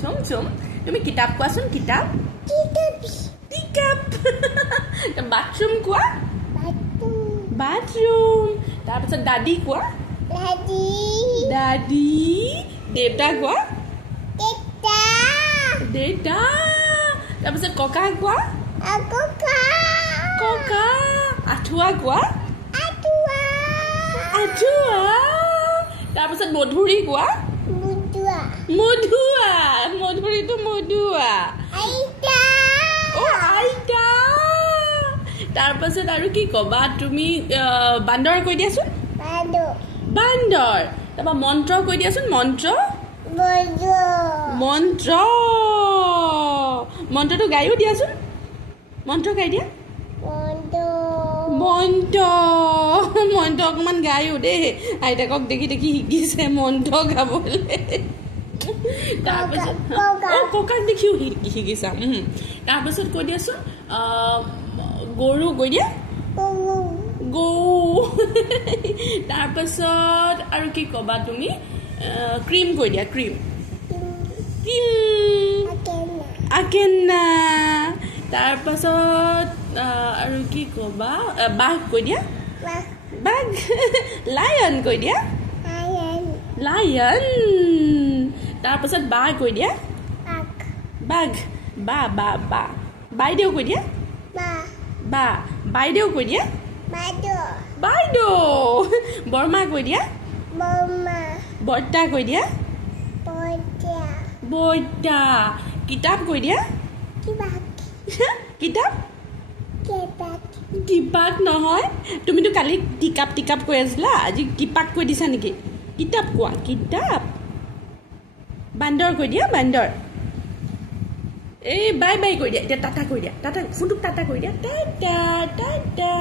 চুম তুমি কিতাপ কোৱাচোন কিতাপ টিকাপ বাথৰুম কোৱা বাথৰুম তাৰপিছত দাদি কোৱা দাদি দেউতা কোৱা দেউতা তাৰপিছত ককা কোৱা ককা আঠুৱা কোৱা আঠুৱা তাৰপিছত মধুৰি কোৱা মধুৱা মধুৰিটো মধুৱা অ আইতা তাৰপিছত আৰু কি কবা তুমি বান্দৰ কৈ দিয়াচোন বান্দৰ তাৰপৰা মন্ত্ৰ কৈ দিয়াচোন মন্ত্ৰ মন্ত্ৰ মন্ত্ৰটো গায়ো দিয়াচোন মন্ত্ৰ গাই দিয়া মন্ত্ৰ মন্ত্ৰ অকণমান গায়ো দেই আইতাকক দেখি দেখি শিকিছে মন্ত্ৰ গাবলৈ তাৰপিছত ককাক দেখিও শিকিছা তাৰপিছত কৈ দিয়াচোন গৰু কৈ দিয়া গৰু তাৰপিছত আৰু কি ক'বা তুমি ক্ৰীম কৈ দিয়া ক্ৰীম আকেনা তাৰপাছত আৰু কি ক'বা বাঘ কৈ দিয়া বাঘ লায়ন কৈ দিয়া লায়ন তাৰপাছত বা কৈ দিয়া বাঘ বা বা বা বাইদেউ কৈ দিয়া বা বাইদেউ কৈ দিয়া বাইদেউ বৰমা কৈ দিয়া বৰ্তা কৈ দিয়া বৰ্তা কিতাপ কৈ দিয়া কিতাপ টিপাক নহয় তুমিতো কালি টিকাপ কৈ আছিলা আজি টিপাক কৈ দিছা নেকি কিতাপ কোৱা কিতাপ বান্দৰ কৈ দিয়া বান্দৰ এই বাই বাই কৈ দিয়া এতিয়া টাটা কৈ দিয়া টাটা ফোনটোক টাটা কৈ দিয়া টাটা টাটা